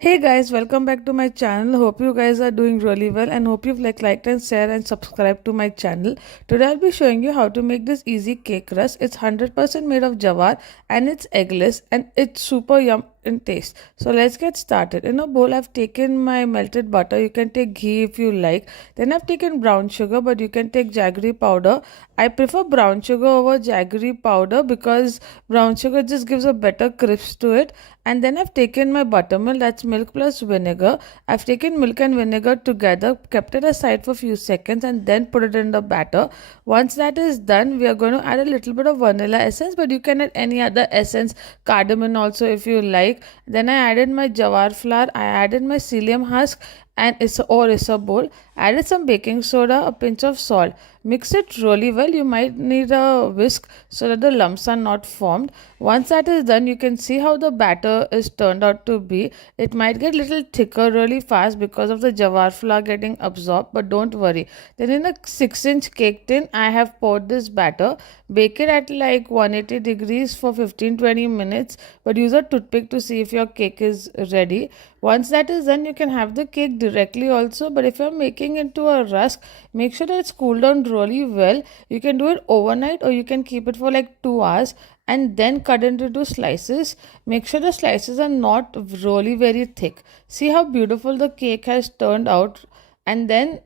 Hey guys, welcome back to my channel. Hope you guys are doing really well and hope you've liked and share and subscribe to my channel. Today I'll be showing you how to make this easy cake rusk. It's 100% made of jowar and it's eggless and it's super yum in taste. So let's get started. In a bowl I've taken my melted butter. You can take ghee if you like. Then I've taken brown sugar, but you can take jaggery powder. I prefer brown sugar over jaggery powder because brown sugar just gives a better crisp to it. And then I've taken my buttermilk, that's milk plus vinegar. I've taken milk and vinegar together, kept it aside for a few seconds, and then put it in the batter. Once that is done, we are going to add a little bit of vanilla essence, but you can add any other essence, cardamom also if you like. Then I added my jowar flour, I added my psyllium husk and isabol, added some baking soda, a pinch of salt. Mix it really well. You might need a whisk so that the lumps are not formed. Once that is done, you can see how the batter is turned out to be. It might get little thicker really fast because of the jowar flour getting absorbed, but don't worry. Then in a 6-inch cake tin, I have poured this batter. Bake it at like 180 degrees for 15-20 minutes, but use a toothpick to see if your cake is ready. Once that is done, you can have the cake directly also, but if you're making it into a rusk, make sure that it's cooled down really well. You can do it overnight or you can keep it for like 2 hours and then cut it into slices. Make sure the slices are not really very thick. See how beautiful the cake has turned out. And then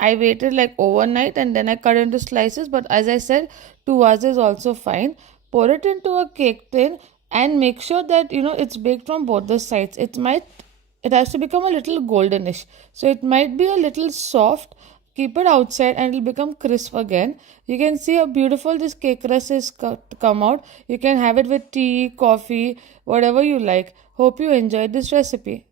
I waited like overnight and then I cut into slices, but as I said, 2 hours is also fine. Pour it into a cake tin and make sure that it's baked from both the sides. It has to become a little goldenish, so it might be a little soft. Keep it outside and it'll become crisp again. You can see how beautiful this cake rusk is come out. You can have it with tea, coffee, whatever you like. Hope you enjoyed this recipe.